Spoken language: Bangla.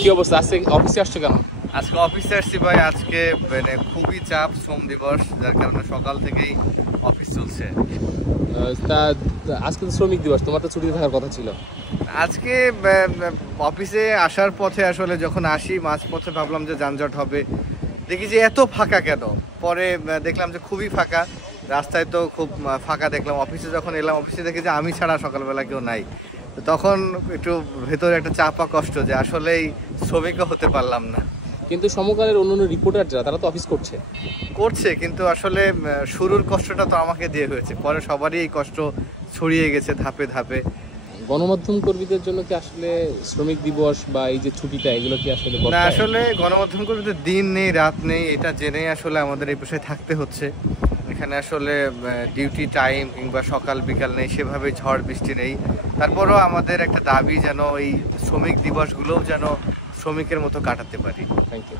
কি অবস্থা? আজকে অফিসে আসছো কেন? আজকে অফিসে আসছি ভাই। আজকে মানে খুবই চাপ, শ্রম দিবস, যার কারণে সকাল থেকেই অফিস চলছে। তা আজকে তো শ্রমিক দিবস, তোমার তো ছুটিতে থাকার কথা ছিল। আজকে অফিসে আসার পথে আসলে যখন আসি মাঝপথে ভাবলাম যে যানজট হবে, দেখি যে এত ফাঁকা কেন। পরে দেখলাম যে খুবই ফাঁকা, রাস্তায় তো খুব ফাঁকা দেখলাম। অফিসে যখন এলাম, অফিসে দেখি যে আমি ছাড়া সকালবেলা কেউ নাই। তখন একটু ভেতরে একটা চাপা কষ্ট যে আসলেই শ্রমিকও হতে পারলাম না। কিন্তু সমকালের অন্যান্য রিপোর্টার যারা, তারা তো অফিস করছে, কিন্তু আসলে শুরুর কষ্টটা তো আমাকে দিয়ে হয়েছে, পরে সবারই এই কষ্ট ছড়িয়ে গেছে ধাপে ধাপে। গণমাধ্যম কর্মীদের জন্য কি আসলে শ্রমিক দিবস বা এই যে ছুটিটা, এগুলো কি আসলে না, আসলে গণমাধ্যম কর্মীদের দিন নেই রাত নেই, এটা জেনেই আসলে আমাদের এই পেশায় থাকতে হচ্ছে। এখানে আসলে ডিউটি টাইম কিংবা সকাল বিকাল নেই, সেভাবে ঝড় বৃষ্টি নেই। তারপরও আমাদের একটা দাবি যেন এই শ্রমিক দিবসগুলোও যেন শ্রমিকের মতো কাটাতে পারি। Thank you.